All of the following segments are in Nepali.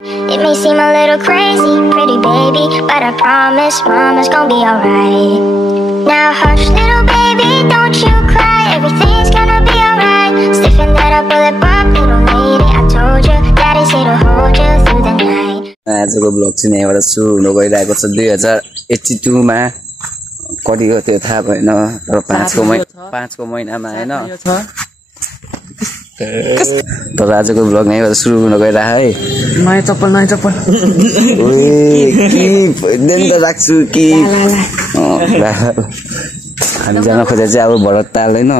It may seem a little crazy, pretty baby, but I promise mama's gonna be alright. Now hush little baby, don't you cry, everything's gonna be alright. Stiffen that up, pull it up, little lady, I told you, daddy's here to hold you through the night. आजको ब्लग चाहिँ यहाँबाट सुरु हुन गइरहेको छ 2082 मा कति हो त्यो थाहा भएन तर 5 को महिनामा हैन तर आजको ब्लग यहाँबाट सुरु हुन गइरहेको है नयाँ चप्पल ओए के देन त राख्छु कि हामी जान खोजे चाहिँ अब भरत ताल हैन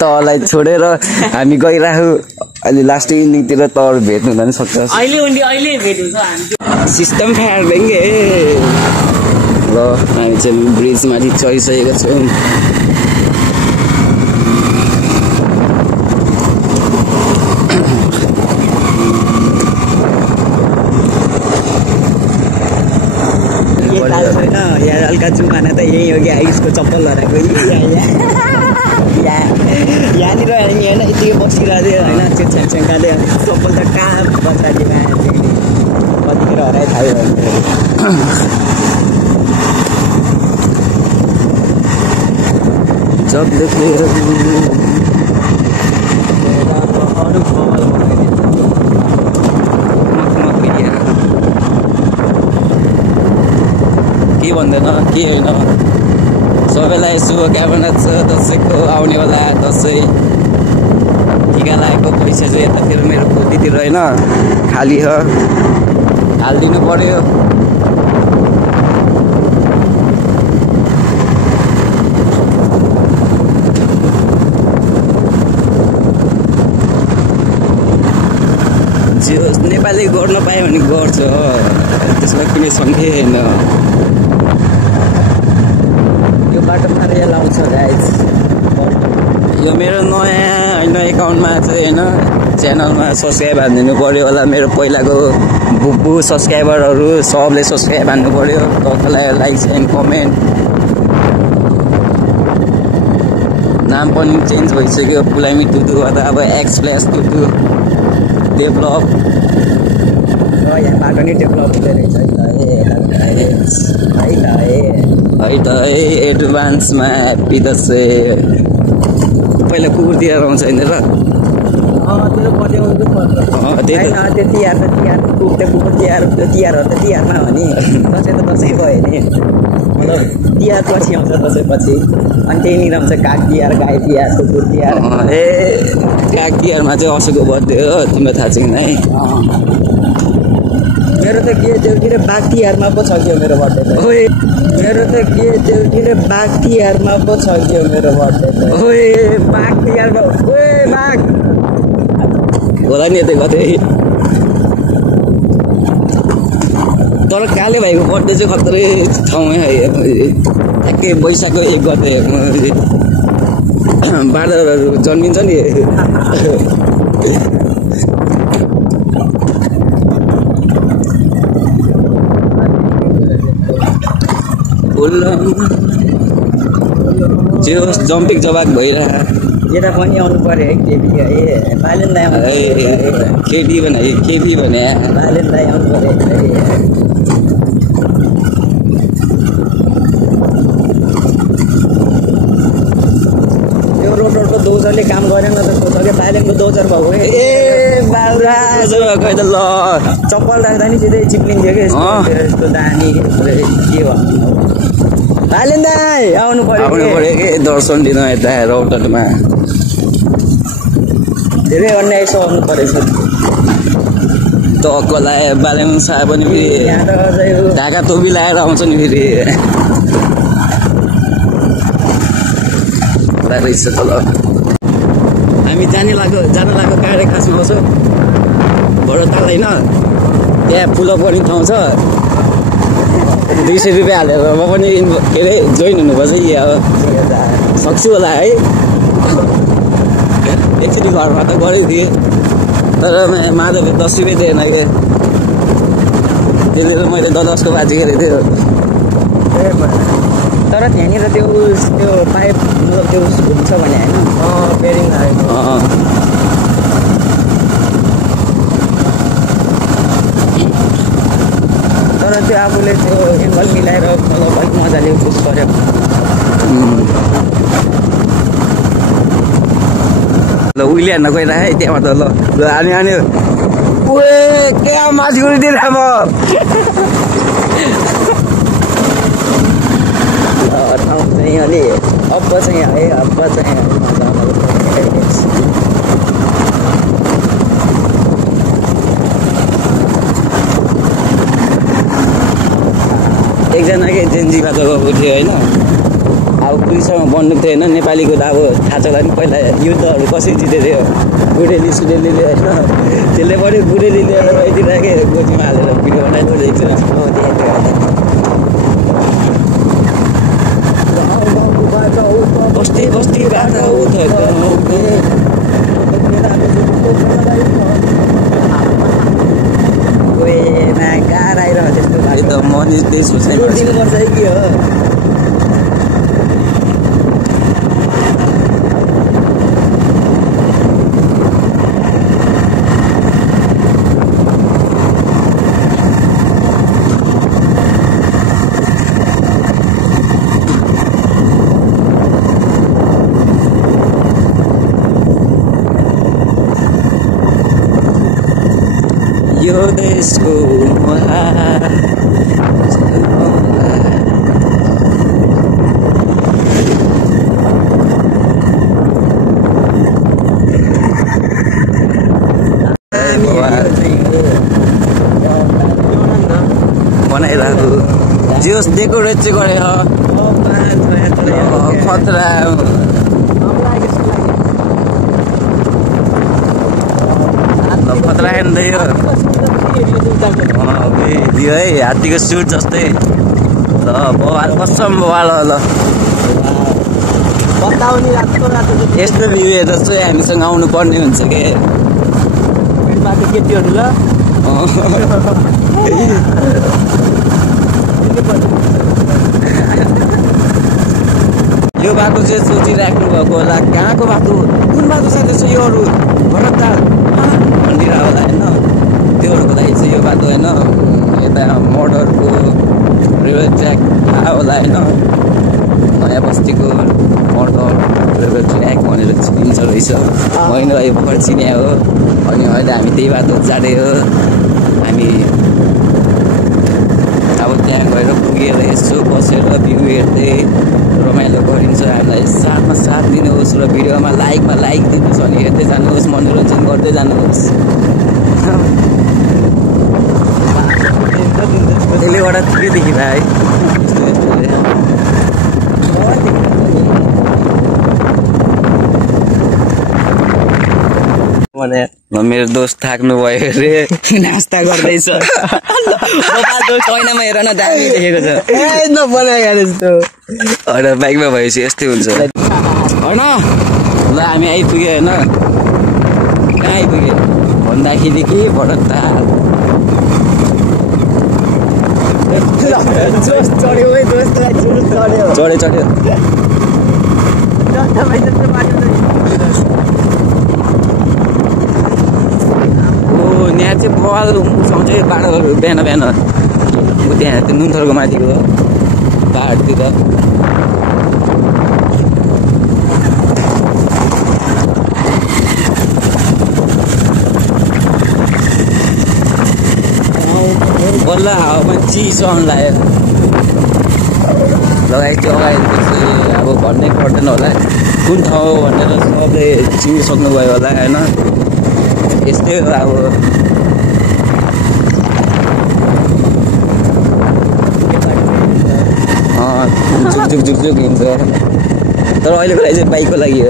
तलाई छोडेर हामी गइराखौ अहिले लास्ट इन्डिङतिर तल भेट्नु पनि सक्छ अहिले भेट हुन्छ हामी सिस्टम फायर देंगे ल हामी चाहिँ ब्रिज माथि चढिसकेका छौं यार हल्का चुमाना त यही हो कि आइसको चप्पल हराएको यहाँनिर होइन यतिकै बसिरहेको थियो होइन त्यो छ्याङछ्याङकाले चप्पल त कहाँ बच्चाले कतिखेर हराए थाहा जब देखेर के भन्दैन के होइन सबैलाई शुभकामना छ दसैँको आउनेवाला दसैँ टिका लागेको पैसा चाहिँ यतातिर मेरो खोल्टीतिर होइन खाली हो हालिदिनु पर्यो जे नेपाली गर्न पायो भने गर्छ त्यसमा कुनै सङ्ख्या होइन यो बाटोमा रेल आउँछ गाइज यो मेरो नयाँ होइन एकाउन्टमा चाहिँ होइन च्यानलमा सब्सक्राइब हानिदिनु पर्यो होला मेरो पहिलाको बुबु सब्सक्राइबरहरू सबले सब्सक्राइब हान्नु पर्यो तपाईँलाई लाइक एन्ड कमेन्ट नाम पनि चेन्ज भइसक्यो पुलामी टुटुबाट अब एक्सप्लेस टुटु डेभलप यहाँ बाटो नै डेभलप हुँदै रहेछ है त एडभान्समा ह्याप्पी दसैँ पहिला कुकुर तिहार आउँछ होइन र कुकुर तिहारहरू त तिहारमा हो नि दसैँ त दसैँ भयो नि मतलब तिहार पछि आउँछ दसैँ पछि अनि त्यहीँनिर आउँछ काग तिहार गाई तिहार कुकुर तिहार ए काग तिहारमा चाहिँ असुको बर्थडे हो तिम्रो थाहा छैन है मेरो त के देउकी र बाघ तिहारमा पो छ कि मेरो बर्थडे मेरो त के देउकी र बाघ तिहारमा पो छ कि मेरो बर्थडे ओए बाघ तिहारमा ओए बाघ होला नि यतै कतै तर काले भाइको बर्थडे चाहिँ खत्रै ठाउँमै है ठ्याक्कै वैशाखको 1 गते बाँदरहरू जन्मिन्छ नि जे होस् जम्पिङ जवाक भइरह यता पनि आउनु पर्यो है केबी है बालेन दाइ आउनु केबी भने बालेन दाइ आउनु पर्यो त्यो रोडको दोजरले काम गरेन त सोच्यो बालेनको दोजर भएको ए बाउरा गयो त ल चप्पल राख्दा नि सिधै चिप्लिन्थ्यो कि यस्तो दानी के भन्नु बालेन दाइ आउनु पर्यो कि दर्शन दिन यता रौतटमा धेरै अन्याय सहनु परेछ तक लाए बालेन साहे पनि फेरि ढाका टोपी लाएर आउँछ नि फेरि रहेछ तल हामी जान लाग्यो काँडे खासमा आउँछ भरताल होइन त्यहाँ पुलअप गर्ने ठाउँ छ 200 रुपियाँ हालेर म पनि के अरे जोइन हुनुपर्छ कि अब सक्छु होला है एकचोटि घरमा त गरेको थिएँ तर माधवले 10 रुपियाँ दिएन कि त्यति बेला मैले 10 को बाजी गरेको थियो तर त्यहाँनिर त्यो पाइप मतलब त्यो हुन्छ भने होइन बेरिङ लागेको त्यो आफूले त्यो एङ्गल मिलाएर मतलब अलिक मजाले पुस गर्यो। ल उहिले हेर्न गइरह है त्यहाँबाट ल ल हामी अनि ओए के माथि उडिदिएर अब ठाउँ चाहिँ अलि अप्प चाहिँ है अप्प चाहिँ एकजना के जेन्जीमा जब उठ्यो होइन अब पुलिससँग बन्नु थियो होइन नेपालीको त अब थाहा छ होला नि पहिला युद्धहरू कसरी जितेको थियो बुढेली सुडेलीले होइन त्यसले पनि बुढेली लिएर यतिराखे गोजीमा हालेर भिडियो बनाइदिएको बस्ती बस्तीबाट गाह्रो आइरह त्यस्तो त मनिस देश दिनुपर्छ है के हो यो देशको बनाइरहेको जोस डेकोरेट चाहिँ गरे खतरा खतरा हेर्दै दियो है हात्तीको सुट जस्तै ल बवाल कसम बवाल ल यस्तो भ्यू हेर्दा चाहिँ हामीसँग आउनु पर्ने हुन्छ के केटीहरू ल यो बाटो चाहिँ सोचिराख्नु भएको होला कहाँको बाटो कुन बाटो छ योहरू भरत भनिदिएर होला होइन त्योहरूको लागि चाहिँ यो बाटो होइन यता मोडरको रेलवे ट्र्याक थाहा होला होइन नयाँ बस्तीको मोडर रेलवे ट्र्याक भनेर चिनिन्छ रहेछ मैले अहिले भर्खर चिने हो अनि अहिले हामी त्यही बाटो जाँदै हो हामी अब त्यहाँ गएर पुगेर यसो बसेर भ्यू हेर्दै रमाइलो गरिन्छ हामीलाई साथमा साथ दिनुहोस् र भिडियोमा लाइक दिनुहोस् अनि हेर्दै जानुहोस् मनोरञ्जन गर्दै जानुहोस् त्यसले गर्दा ठिकै देखिँदा है मेरो दोस्त थाक्नु भयो अरे नास्ता गर्दैछ ऐनामा हेर न दामी देखेको छ होइन बाइकमा भएपछि यस्तै हुन्छ होइन ल हामी आइपुग्यो होइन कहाँ आइपुग्यो भन्दाखेरि के भरत चढ्यो यहाँ चाहिँ बवाल उठाउँछ बाटोहरू बिहान बिहान त्यहाँ त्यो नुनथरको माथिको पाहाडतिर बल्ल हावामा चिसो आउनु लाग्यो लगाएको थियो अगाडि अब भन्नै पर्दैन होला कुन ठाउँ भनेर सबले चिनिसक्नुभयो होला होइन यस्तै हो अब झुक हुन्छ तर अहिलेको लागि चाहिँ बाइकको लागि हो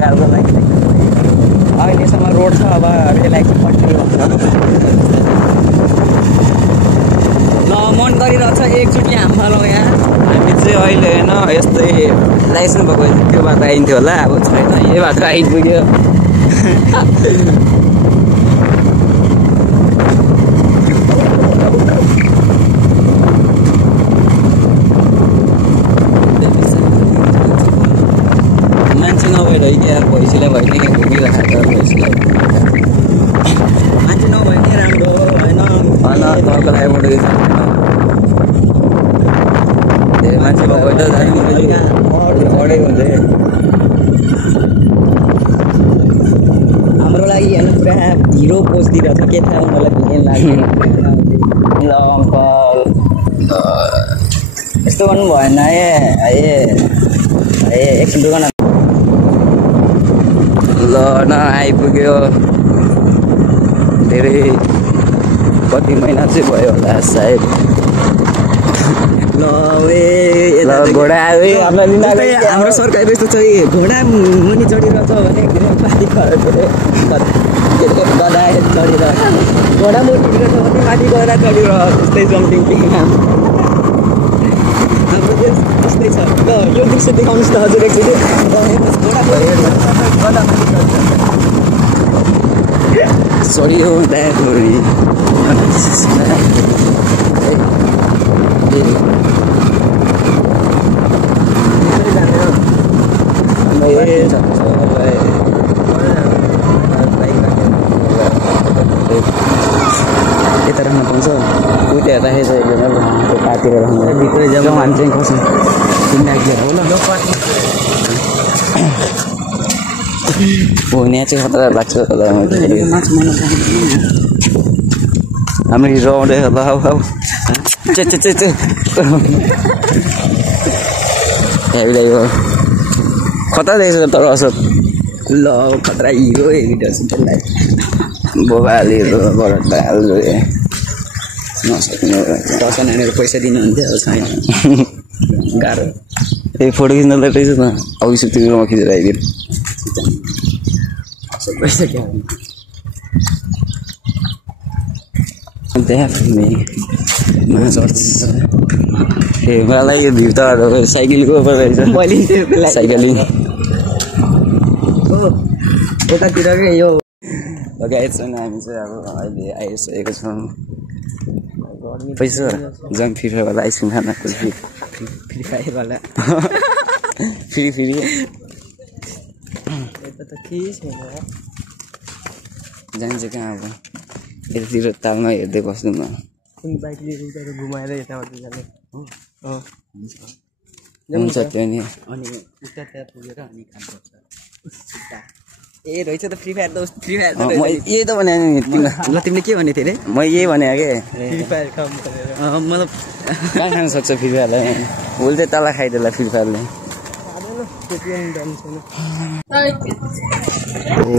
कारको लागि अहिलेसम्म रोड छ अब त्यसलाई चाहिँ कन्टिन्यू हुन्छ ल मन गरिरहेछ एकचोटि हाम्रो यहाँ हामी चाहिँ अहिले होइन यस्तै लाइसेन्स भएको त्यो बाटो आइन्थ्यो होला अब छैन यही बाटो आइपुग्यो मान्छे नभएर क्या भैँसीलाई भइ नै घुमिरहेको छ भैँसीलाई मान्छे नभए नै राम्रो होइन तलको लागि मोडेको छ धेरै मान्छे भएको त पढेको हुन्छ हाम्रो लागि होइन पुरा ढिलो पोस्टिरहेको छ के थाहा मलाई भिडियो लाग्यो ल अङ्कल यस्तो गर्नु भएन एकछिन दुकान ल न आइपुग्यो धेरै कति महिना चाहिँ भयो होला सायद घोडा हाम्रो सरकारी यस्तो छ घोडा मुनि चढिरहेछ भने माथि गदा चढिरहेछ घोडा मुनि छ भने माथि गदा चढिरह त्यस्तै जम्पिङ हाम्रो देश त्यस्तै छ ल यो दृश्य देखाउनुहोस् त हजुर एकचोटि चढियो दारी यता राख्न पाउँछ उता राखेछ एकजना त्यो पातिर राख्नु भित्रै जाउँ हामी चाहिँ कसो यहाँ चाहिँ खतरा लाग्छ हाम्रो हिरो आउँदै होला हौ हामीलाई यो खतरा रहेछ तर असर ल खतरा हिरो हेरिरहेछ त्यसलाई बोबालेहरू नसक्ने दस नानीहरू पैसा दिनुहुन्थ्यो अब छैन गाह्रो ए फोटो खिच्नलाई रहेछ त अब सुत्तिमा खिचेर आइदियो पैसा क्या ए मलाई यो भ्यू त साइकलको रहेछ साइकलिङ यतातिरकै यो लगाएको छैन हामी चाहिँ अब अहिले आइसकेको छौँ पैसा जङ फ्री फायरवाला आइसक्रिम खान फ्री फायरवाला फेरि यता त केही छैन जान्छ कहाँ अब यतातिर तालमा हेर्दै बस्नु न बाइक लिएर घुमाएर यताबाट जाने हुन्छ त्यो नि अनि उता त्यहाँ पुगेर अनि खानुपर्छ ए रहेछ त फ्री फायर त यही त भने ल तिमीले के भनेको थियौ अरे म यही भने के फ्री फायर मतलब कहाँ खान सक्छ फ्री फायरलाई भोलि चाहिँ तल खाइदेला फ्री फायरले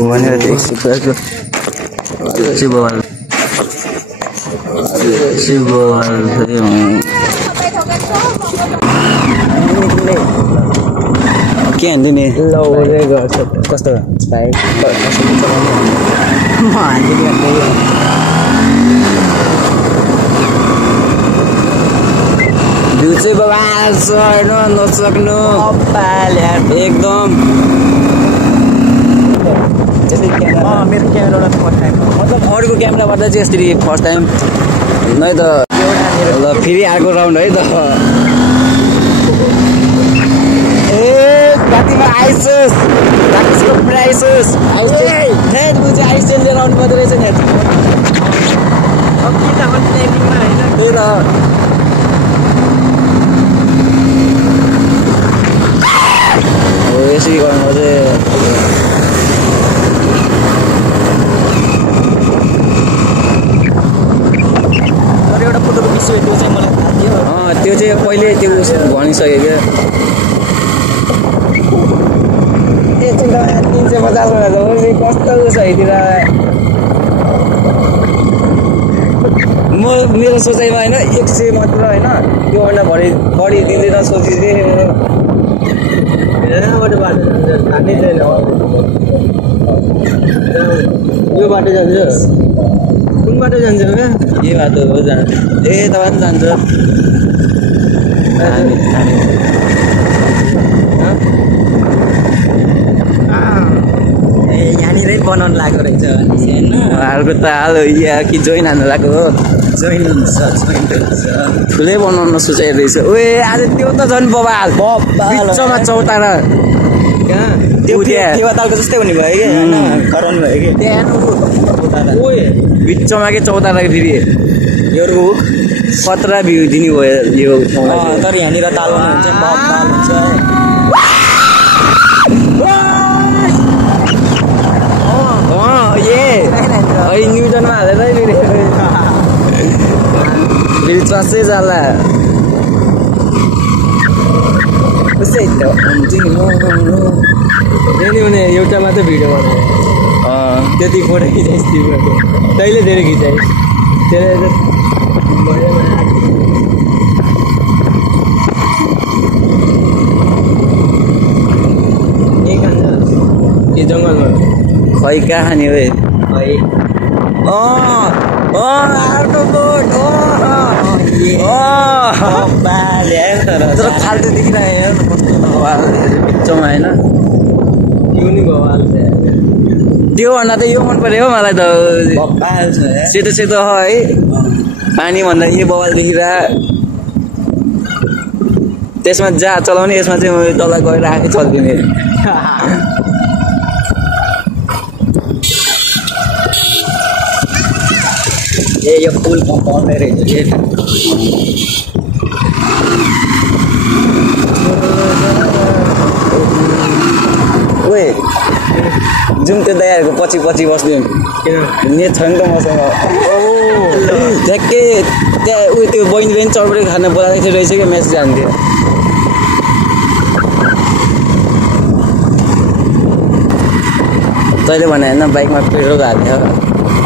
भनेर के हान्थ्यो नि कस्तो भ्यू चाहिँ बाबा चढ्न नसक्नु एकदम मेरो क्यामेराबाट फर्स्ट टाइम मतलब अरूको क्यामेराबाट चाहिँ यसरी फर्स्ट टाइम नै त ल फेरि अर्को राउन्ड है त कतिमा आइसोस् राकेशको पुरा आइसोस् तु चाहिँ आइसक्रिम लिएर आउनु पर्दो रहेछ नि अब कि त टाइमिङमा होइन त्यही त हो यसरी गर्नु चाहिँ तर एउटा फोटोको विषय त्यो चाहिँ मलाई थाहा थियो त्यो चाहिँ पहिले त्यो भनिसक्यो क्या 350 कस्तो छ यतिर मेरो सोचाइमा होइन 100 मात्र होइन त्योभन्दा बढी दिँदैन सोचिदिएँ यो बाटो जान्छ कुन बाटो जान्छ क्या यही बाटो हो जान्छ ए तपाईँ जान्छ यहाँनिरै बनाउनु लागेको रहेछ अर्को त हालो यहाँ कि जोइन हाल्नु लागेको हो जोइन हुन्छ ठुलै बनाउन सोचाइरहेछ ओए आज त्यो त झन् बबाल बिचमा चौतारा त्यो तालको जस्तै हुने भयो कि होइन कराउनु भयो कि त्यहाँ बिचमा के चौतारा फेरि यो रुख 17 भ्यू दिने भयो यो ठाउँमा चाहिँ। तर यहाँनिर तालमा हुन्छ बब्बाल हुन्छ है न्युजनमा हालेर रिल चस्दै जाला त्यस्तै भने एउटा मात्रै भिडियो बनायो त्यति फोटो खिचाइस् तिम्रो तैँले धेरै खिचाइस् त्यसले यो जङ्गलमा खै कहाँ खाने हो अर्को बोट तर फाल्टो देखिरहेको बिचमा होइन यो नि भवाल त्योभन्दा त यो मन पऱ्यो हो मलाई त सेतो सेतो है पानी भन्दा यो बवाल देखिरह त्यसमा जहाँ चलाउने यसमा चाहिँ म तल गएर आफै चल्दिने ए यो पुल कम्पाउन्ड रहेछ ओए जुन त्यो दाइहरूको पछि पछि बस्दिउँ नेट छ नि त मसँग ठ्याक्कै त्यहाँ उयो त्यो बहिनी पनि चौपडी खान बोलाएको थियो रहेछ क्या म्यासेज हान्थ्यो तैँले भने होइन बाइकमा पेट्रोल हाल्थ्यो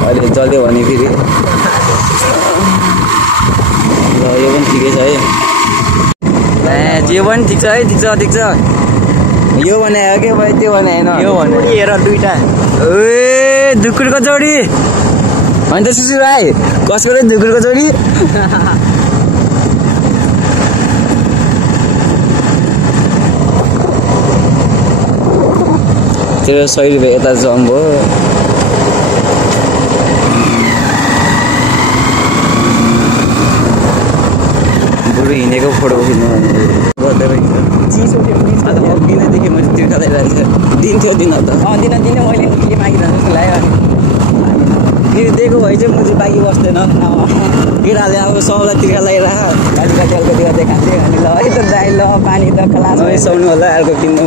अहिले जल्यो भने फेरि ल यो पनि ठिकै छ है यो पनि ठिक छ है ठिक छ यो भने हो क्या भाइ त्यो भने होइन यो भने हेर दुईटा ए ढुकुरको जोडी होइन त सुसु भाइ कसको रे ढुकुरको जोडी तेरो 100 रुपियाँ यता जम्प हो बरु हिँडेको फोटो खिच्नु गर्दै रहेछ दिनदेखि मैले त्यो खाँदाइरहेको थिएँ दिन्थ्यो दिन त दिन मैले के मागिरहनु जस्तो लाग्यो फेरि दिएको भए चाहिँ म चाहिँ बाँकी बस्दैन केटाले अब सबलाई तिर्खा लगाइरह बालीको त्यो देखाएको थियो अनि ल है त दाइ ल पानी त खलास नरिसाउनु होला अर्को किन्नु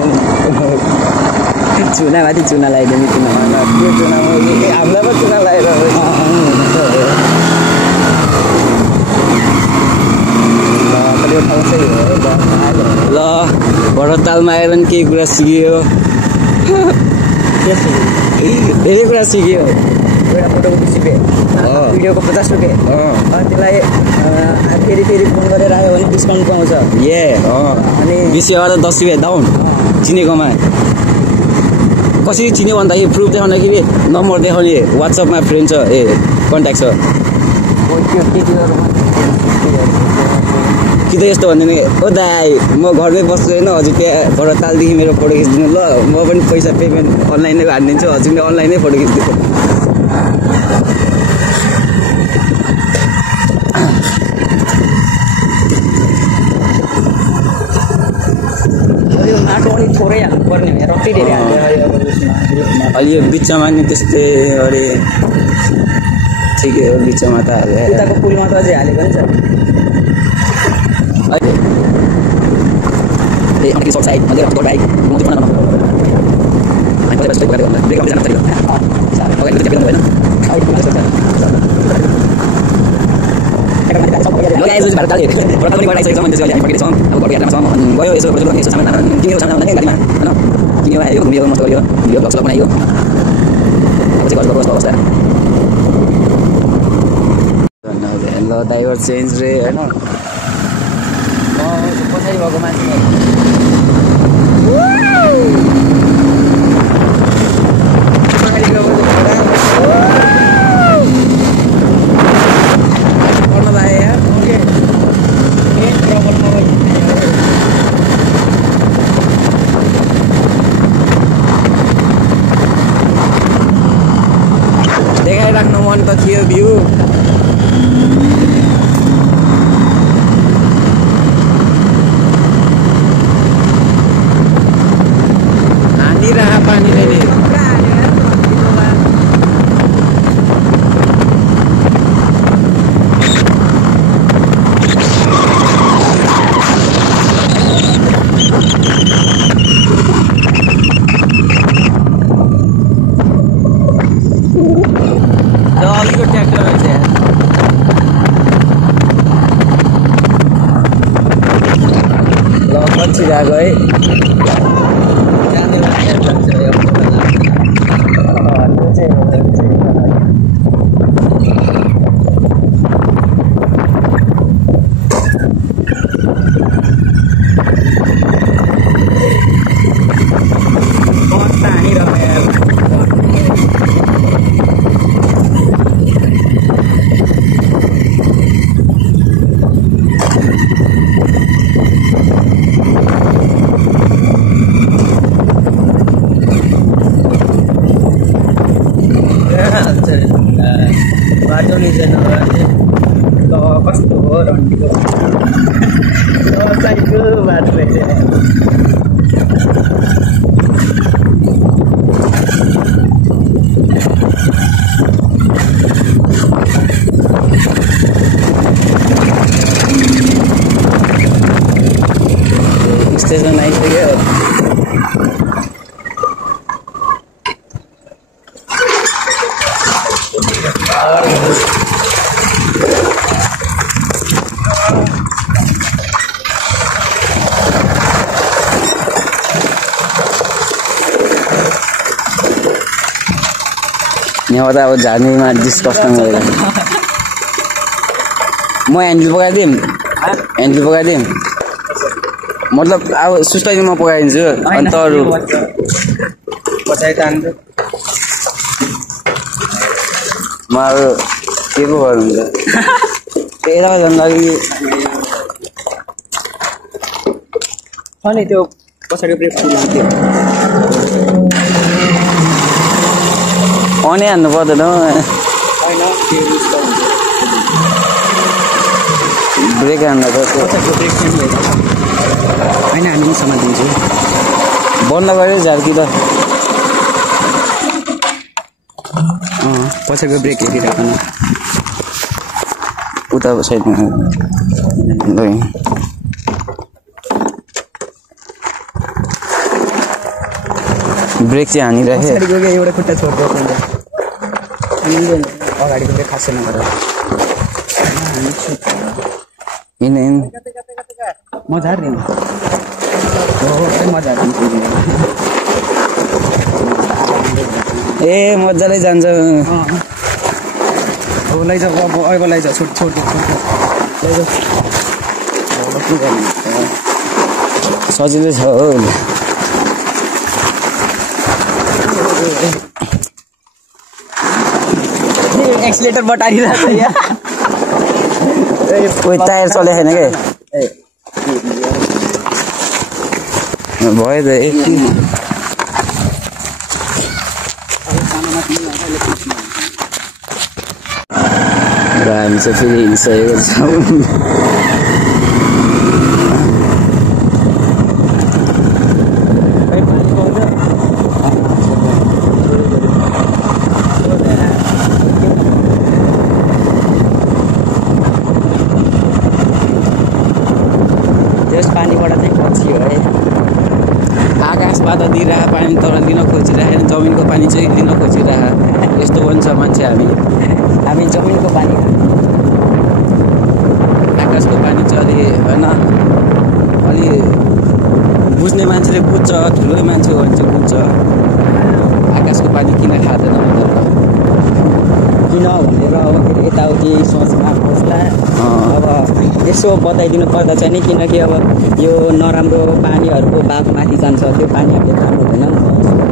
चुनामाथि चुना लगाइदियो मिटिङमा त्यो चुनामा हामीलाई पो चुना लगाएर ल भरतालमा आएर नि केही कुरा सिक्यो धेरै कुरा सिक्यो एउटा फोटोको 20 रुपियाँ भिडियोको 50 रुपियाँ त्यसलाई फेरि फोन गरेर आयो भने डिस्काउन्ट पाउँछ अनि 20 रुपियाँबाट 10 रुपियाँ डाउन चिनेकोमा कसरी चिन्यो भन्दाखेरि प्रुफ देखाउँदाखेरि नम्बर देखाउने वाट्सएपमा फ्रेन्ड छ कन्ट्याक्ट छ कि त यस्तो भन्दैन ओ दाइ म घरमै बस्छु होइन हजुर त्यहाँबाट तालदेखि मेरो फोटो खिचिदिनु ल म पनि पैसा पेमेन्ट अनलाइनै हालिदिन्छु हजुरले अनलाइनै फोटो खिचिदिनु यो माटो पनि थोरै हाल्नुपर्ने रक्ति धेरै हाल्यो अहिले यो बिचमा नि त्यस्तै अरे ठिकै हो बिचमा त हाल्यो उताको पुलमा त अझै हालेको नि छ ल ड्राइभर चेन्ज रे होइन पछाडि भएको मान्छे देखाइराख्नु मन त थियो भ्यू आएको है बाटो निजेन कस्तो हो रन्डीको बाटो रहेछ स्टेसन आइसक्यो यहाँबाट अब झार्नेमा डिस्कसन गरेर म ह्यान्डल पकाइदिउँ मतलब अब सुस्ताइदिनु म पकाइदिन्छु अनि त अरू म अब के पो गर्नुहुन्छ यता झन् लागि अनि त्यो पछाडि ब्रेक लाग्थ्यो अनि हान्नु पर्दैन ब्रेक हान्नु पर्छ होइन हामी पनि समातिन्छु बन्द गऱ्यो झार्की त पछाडिको ब्रेक हेरिरहेको उता साइडमा ब्रेक चाहिँ हानिरहेको एउटा खुट्टा छोड्दै अगाडिको ब्रेक खासै नगर म झार्दिनँ म झार्दिन्छु ए मजाले जान्छ अब लैजाऊ अब अब लैजाऊ छोड लैजाऊ सजिलै छ हो एक्सिलेटर बटाइरहेको छ यहाँ कोही टायर चलेको छैन क्या भयो त यति र हामी चाहिँ फेरि हिँडिसकेको छौँ पानीबाट चाहिँ खसियो है आकाशबाट दिइरहेको पानी तर लिन खोजिरहेको जमिनको पानी चाहिँ लिन खोजिरहेको यस्तो पनि छ मान्छे हामी जमिनको पानी आकाशको पानी चाहिँ अलि होइन अलि बुझ्ने मान्छेले बुझ्छ ठुलो मान्छे हो भने चाहिँ बुझ्छ आकाशको पानी किन खाँदैन किन भनेर अब यताउति सोचमा खोज्ला अब यसो बताइदिनु पर्दा चाहिँ नि किनकि अब यो नराम्रो पानीहरूको बागमाथि जान्छ त्यो पानीहरूले काम हुँदैन नि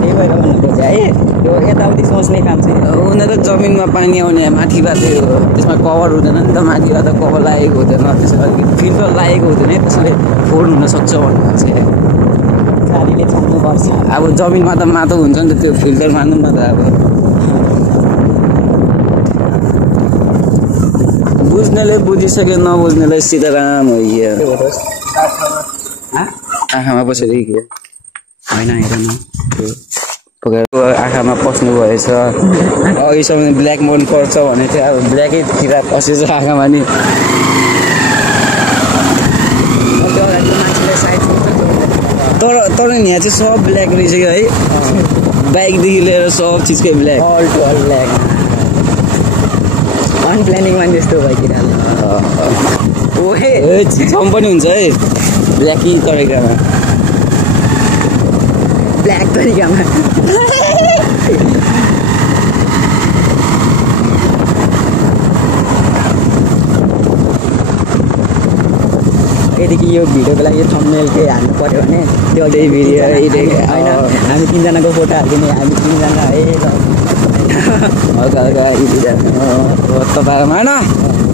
त्यही भएर भन्नु खोजेँ है यो यताउति सोच्ने काम चाहिँ उनीहरू जमिनमा पानी आउने माथिबाट त्यसमा कभर हुँदैन नि त माथिबाट कभर लागेको हुँदैन त्यसमा अलिकति फिल्टर लागेको हुँदैन त्यसले फोहोर हुनसक्छ भन्नु चाहिँ गाडीले छान्नुपर्छ अब जमिनमा त माटो हुन्छ नि त त्यो फिल्टर मान्नु न त अब बुझ्नेले बुझिसक्यो नबुझ्नेलाई सीताराम हो आँखामा बसेर होइन हेर न आँखामा पस्नु भएछ अघिसम्म ब्ल्याक मन पर्छ भने चाहिँ अब ब्ल्याकैतिर पसेछ आँखामा नि तर यहाँ चाहिँ सब ब्ल्याक रहेछ क्या है बाइकदेखि लिएर सब चिजकै black all to all black अनप्लानिङमा त्यस्तो भइदिइरहन्छ ओहे चिसम पनि हुन्छ है ब्ल्याकी तरिकामा ब्ल्याक तरिकामा यदि यो भिडियोको लागि थम्बनेल केही हाल्नु पऱ्यो भने त्यो त्यही भिडियो होइन हामी तिनजनाको फोटो हालिदिने हामी तिनजना है हल्का हल्का तपाईँहरूमा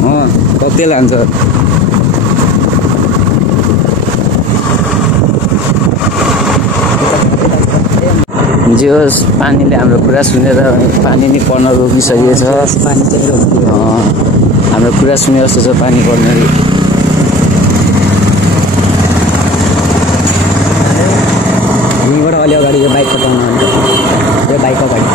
होइन कति लान्छ जे होस् पानीले हाम्रो कुरा सुनेर पानी नै पर्न रोकिसकेको छ पानी चाहिँ रोकिदियो हाम्रो कुरा सुने जस्तो छ पानी पर्ने यहीँबाट अलि अगाडि यो बाइक पठाउनु यो बाइक अगाडि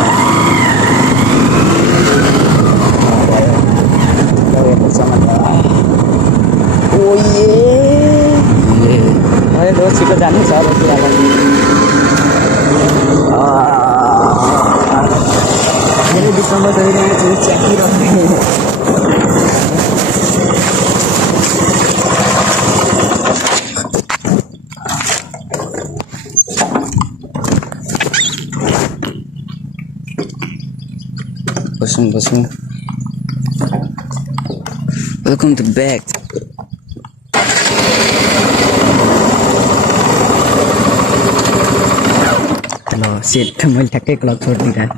छिटो जानु छ मेरो बिचमा च्याकिरहेको बसौँ वेलकम टु ब्याक ल सेट मैले ठ्याक्कै क्लक छोडिदिएँ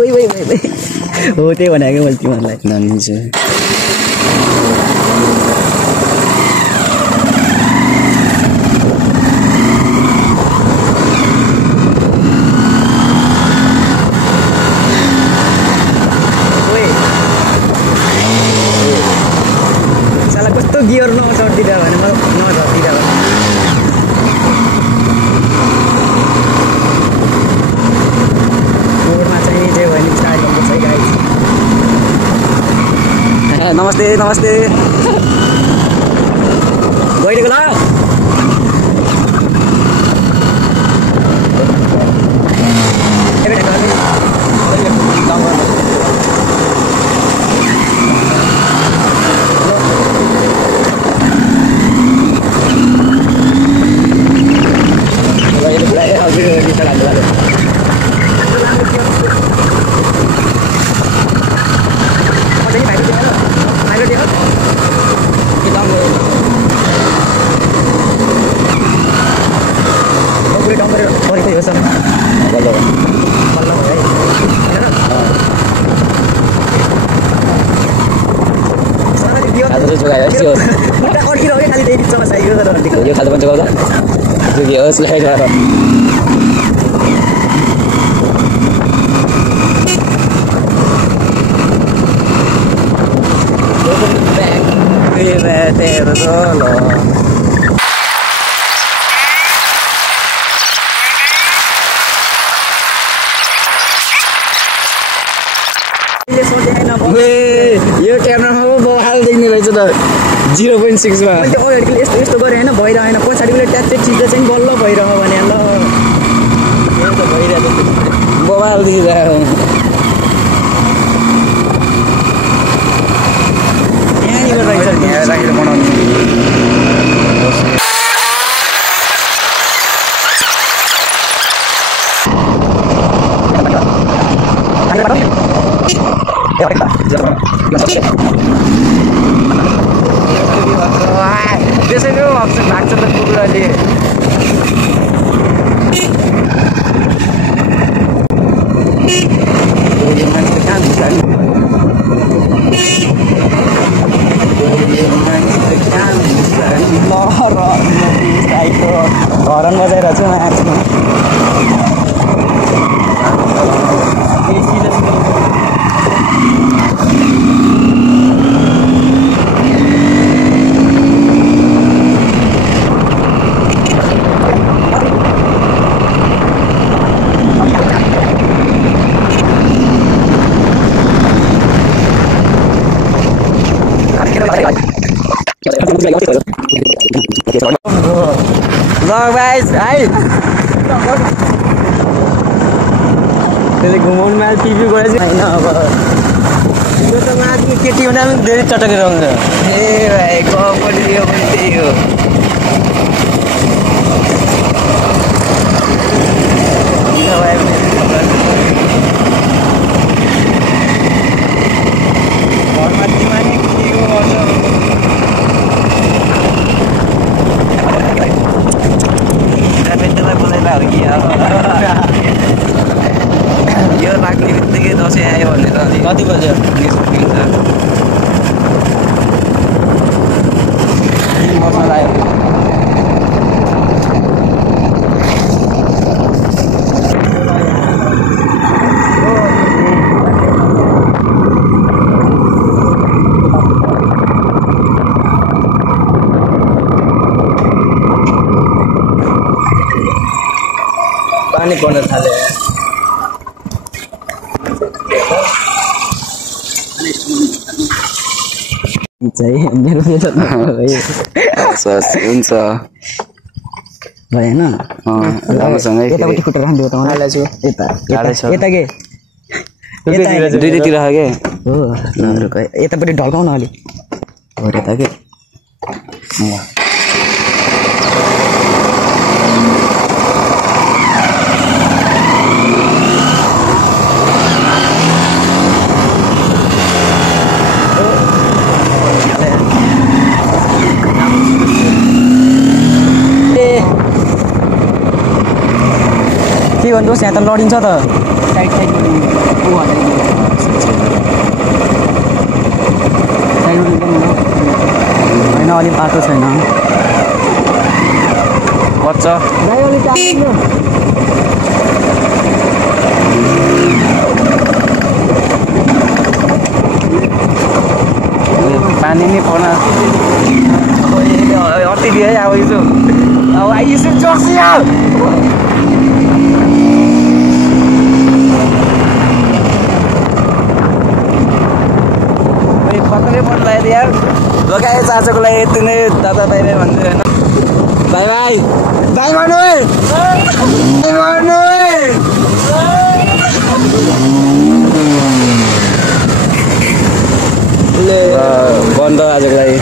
ओइ ओइ ओइ हो त्यही भनेको मैले तिमीहरूलाई नानी चाहिँ कस्तो गियर नचढ्दिँदा भने म नझर्दिँदा भने रोडमा चाहिँ जे भयो नि बिस्तारै गर्नु छ गाइस नमस्ते नमस्ते गइरहेको ल यो खालको पनि चलाउँदा होस् लाइट भएर यो क्यामेरामा पो बवाल देख्ने रहेछ त 0.6 मा यस्तो यस्तो गरे होइन भइरहेन पछाडिबाट ट्याक्कै चिजले चाहिँ बल्ल भइरह भने ल यो त भइरहेको बवाल देखिरहेको यहाँनिर रहेछ राखेर बनाउनु त्यसैले अप्सन लाग्छ त कुकुरले मान्छे कहाँ हुन्छ हरन बजाइरहेको छु आँखमा त्यसले घुमाउनुमा टिभी गएपछि होइन अब त्यो त माथि केटी हुँदा पनि धेरै चटकेर आउँछ ए भाइ गफले यो पनि त्यही हो घरमा दिमागै किनेको गर्छ बोलाइला हो कि यो राख्ने बित्तिकै दसैँ आयो भनेर कति बज्यो न्युज पुगिन्छ बस्न लाग्यो पानी पर्न थाल्यो मेरो हुन्छ भएन राम्रोसँगै यतापट्टि खुट्टा राखिदियो त मलाई यता यता के दुईतिर के हो यतापट्टि ढल्काउ न अलिक हो र त के के भन्नुहोस् यहाँ त लडिन्छ त साइड होइन अलिक बाटो छैन बच्चा पानी नै पर्न अति दिए है अब यसो अब आइसु जोसी पत्रै मन लाग्यो यार लगाए चार्जको लागि यति नै दादा बाई बाई भन्दै होइन बाई बाई बाई भन्नु बन्द आजको लागि